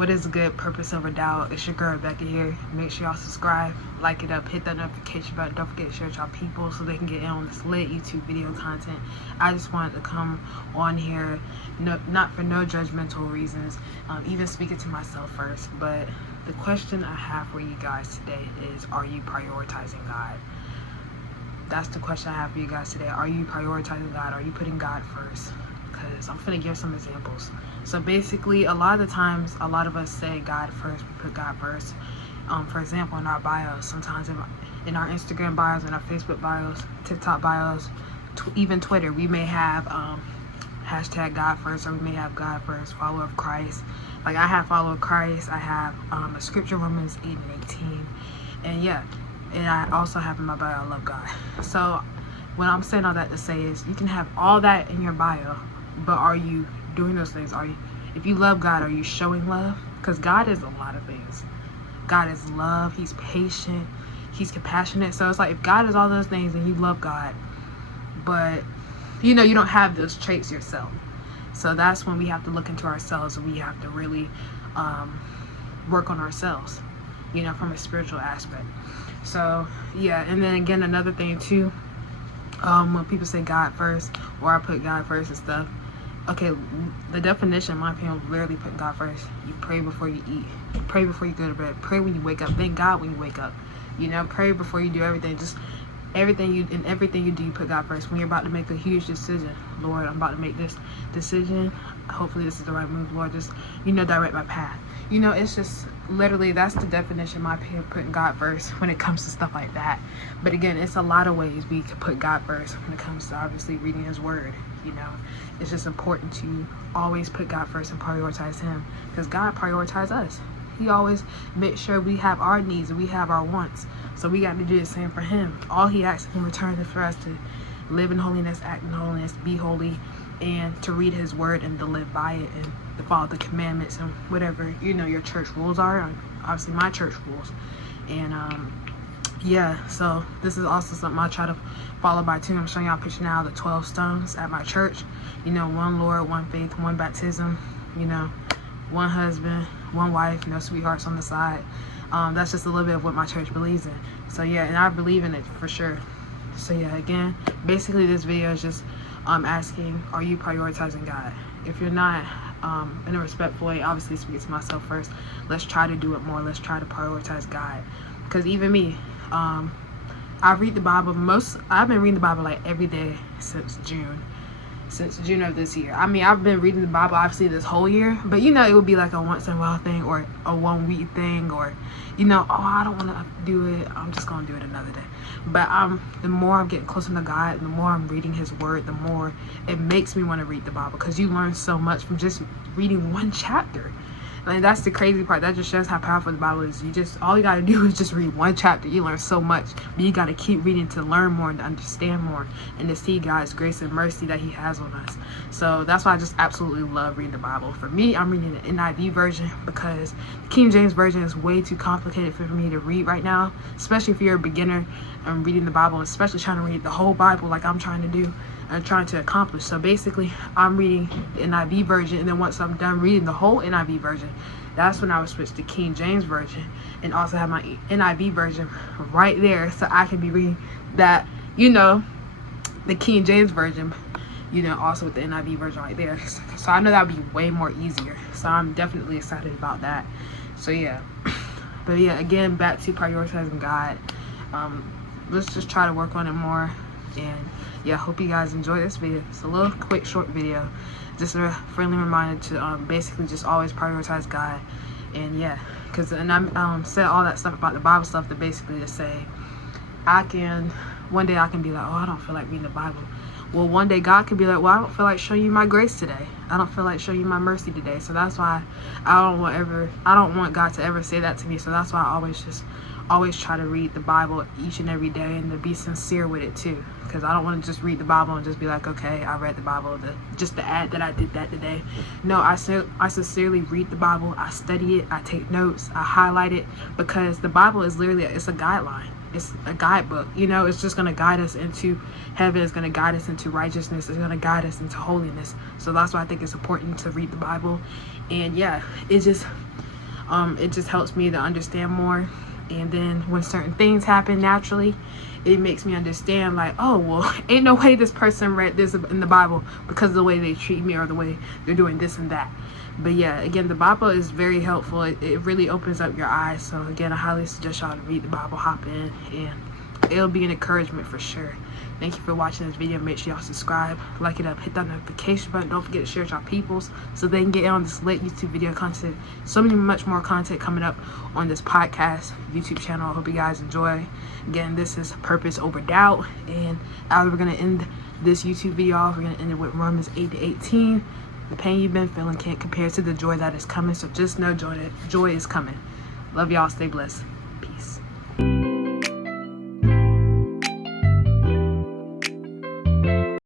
What is good? Purpose over doubt. It's your girl Rebecca here. Make sure y'all subscribe, like it up, hit that notification button. Don't forget to share with y'all people so they can get in on this lit YouTube video content. I just wanted to come on here, not for no judgmental reasons, even speaking to myself first. But the question I have for you guys today is, are you prioritizing God? That's the question I have for you guys today. Are you prioritizing God? Are you putting God first? Because I'm finna give some examples. So basically, a lot of the times, a lot of us say God first, we put God first. For example, in our bios, sometimes in our Instagram bios, in our Facebook bios, TikTok bios, even Twitter, we may have hashtag God first, or we may have God first, follower of Christ. Like I have follower of Christ, I have a scripture, Romans 8 and 18. And yeah, and I also have in my bio, I love God. So what I'm saying all that to say is, you can have all that in your bio, but are you doing those things? Are you, if you love God, are you showing love? Because God is a lot of things. God is love, he's patient, he's compassionate. So it's like, if God is all those things and you love God, but you don't have those traits yourself. So that's when we have to look into ourselves, and we have to really work on ourselves, from a spiritual aspect. So yeah, and then again, another thing too, when people say God first, or I put God first and stuff, okay, the definition, in my opinion, literally putting God first. You pray before you eat. You pray before you go to bed. Pray when you wake up. Thank God when you wake up. Pray before you do everything. Just everything you do, you put God first. When you're about to make a huge decision, Lord, I'm about to make this decision. Hopefully this is the right move, Lord. Just, direct my path. It's just literally, that's the definition, in my opinion, putting God first when it comes to stuff like that. But again, it's a lot of ways we can put God first when it comes to obviously reading his word. It's just important to always put God first and prioritize him, because God prioritizes us. He always makes sure we have our needs and we have our wants. So we got to do the same for him. All he asks in return is for us to live in holiness, act in holiness, be holy, and to read his word and to live by it, and to follow the commandments and whatever your church rules are. Obviously my church rules. And yeah, so this is also something I try to follow by too. I'm showing y'all a picture now of the 12 stones at my church. One Lord, one faith, one baptism, one husband, one wife, no sweethearts on the side. That's just a little bit of what my church believes in. So yeah, and I believe in it for sure. So yeah, again, basically this video is just asking, are you prioritizing God? If you're not, in a respectful way, obviously speaking to myself first, let's try to do it more. Let's try to prioritize God. Because even me, I read the Bible I've been reading the Bible like every day since June of this year. I mean, I've been reading the Bible obviously this whole year, but it would be like a once in a while thing, or a 1 week thing, or oh, I don't want to do it, I'm just gonna do it another day. But the more I'm getting closer to God, the more I'm reading his word, the more it makes me want to read the Bible, because you learn so much from just reading one chapter. And that's the crazy part. That just shows how powerful the Bible is. All you gotta do is just read one chapter. You learn so much, but you gotta keep reading to learn more and to understand more, and to see God's grace and mercy that he has on us. So that's why I just absolutely love reading the Bible. For me, I'm reading the NIV version, because the King James version is way too complicated for me to read right now, especially if you're a beginner and reading the Bible, especially trying to read the whole Bible like I'm trying to do and trying to accomplish. So basically, I'm reading the NIV version, and then once I'm done reading the whole NIV version, that's when I would switch to King James version, and also have my NIV version right there, so I can be reading that, the King James version, also with the NIV version right there. So I know that would be way more easier. So I'm definitely excited about that. So yeah, but yeah, again, back to prioritizing God. Let's just try to work on it more. And yeah, hope you guys enjoy this video. It's a little quick short video, just a friendly reminder to basically just always prioritize God. And yeah, because and I said all that stuff about the Bible stuff to basically to say, one day I can be like, oh, I don't feel like reading the Bible. Well, one day God could be like, well, I don't feel like showing you my grace today. I don't feel like showing you my mercy today. So that's why I don't want God to ever say that to me. So that's why I always try to read the Bible each and every day, and to be sincere with it too, because I don't want to just read the Bible and just be like, okay, I read the Bible just to add that I did that today. No, I sincerely read the Bible. I study it, I take notes, I highlight it, because the Bible is literally, it's a guideline. It's a guidebook. It's just going to guide us into heaven. It's going to guide us into righteousness. It's going to guide us into holiness. So that's why I think it's important to read the Bible. And yeah, it's just It just helps me to understand more. And then when certain things happen naturally, it makes me understand, like, oh, well, ain't no way this person read this in the Bible because of the way they treat me or the way they're doing this and that. But yeah, again, the Bible is very helpful. It really opens up your eyes. So again, I highly suggest y'all to read the Bible, hop in, and it'll be an encouragement for sure. Thank you for watching this video. Make sure y'all subscribe, like it up, hit that notification button. Don't forget to share with y'all peoples so they can get on this lit YouTube video content. So much more content coming up on this podcast YouTube channel. I hope you guys enjoy. Again, this is Purpose Over Doubt, and we're gonna end this YouTube video off. We're gonna end it with Romans 8-18. The pain you've been feeling can't compare to the joy that is coming. So just know joy is coming. Love y'all. Stay blessed. Peace.